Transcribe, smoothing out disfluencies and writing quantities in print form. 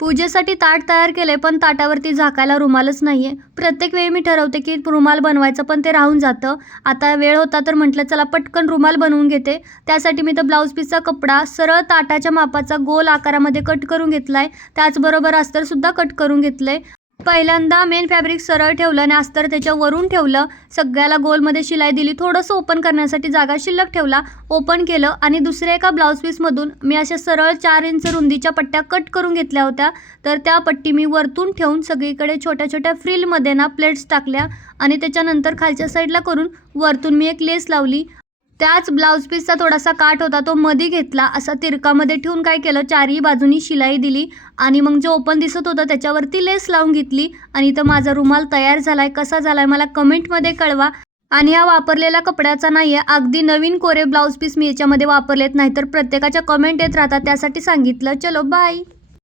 पूजेसाठी ताट तयार केले पण ताटावरती झाकायला रुमालच नाहीये. प्रत्येक वेळी मी ठरवते की रुमाल बनवायचं पण ते राहून जातं. आता वेळ होता तर म्हटलं चला पटकन रुमाल बनवून घेते. त्यासाठी मी तर ब्लाऊज पीसचा कपडा सरळ ताटाच्या मापाचा गोल आकारामध्ये कट करून घेतलाय. त्याचबरोबर अस्तरसुद्धा कट करून घेतलंय. पहिल्यांदा मेन फॅब्रिक सरळ ठेवलं आणि अस्तर त्याच्या वरून ठेवलं. सगळ्याला गोलमध्ये शिलाई दिली. थोडंसं ओपन करण्यासाठी जागा शिल्लक ठेवला. ओपन केलं आणि दुसऱ्या एका ब्लाऊज पीसमधून मी अशा सरळ 4 इंच रुंदीच्या पट्ट्या कट करून घेतल्या होत्या. तर त्या पट्टी मी वरतून ठेवून सगळीकडे छोट्या छोट्या फ्रिलमध्ये ना प्लेट्स टाकल्या आणि त्याच्यानंतर खालच्या साईडला करून वरतून मी एक लेस लावली. त्याच ब्लाऊज पीसचा थोडासा काठ होता तो मध्ये घेतला. असा तिरकामध्ये ठेवून काय केलं, चारही बाजूनी शिलाई दिली आणि मग जे ओपन दिसत होतं त्याच्यावरती लेस लावून घेतली आणि इथं माझा रुमाल तयार झालाय. कसा झालाय मला कमेंटमध्ये कळवा. आणि हा वापरलेला कपड्याचा नाही आहे, अगदी नवीन कोरे ब्लाऊज पीस मी याच्यामध्ये वापरलेत. नाहीतर प्रत्येकाच्या कमेंट येत राहतात, त्यासाठी सांगितलं. चलो बाय.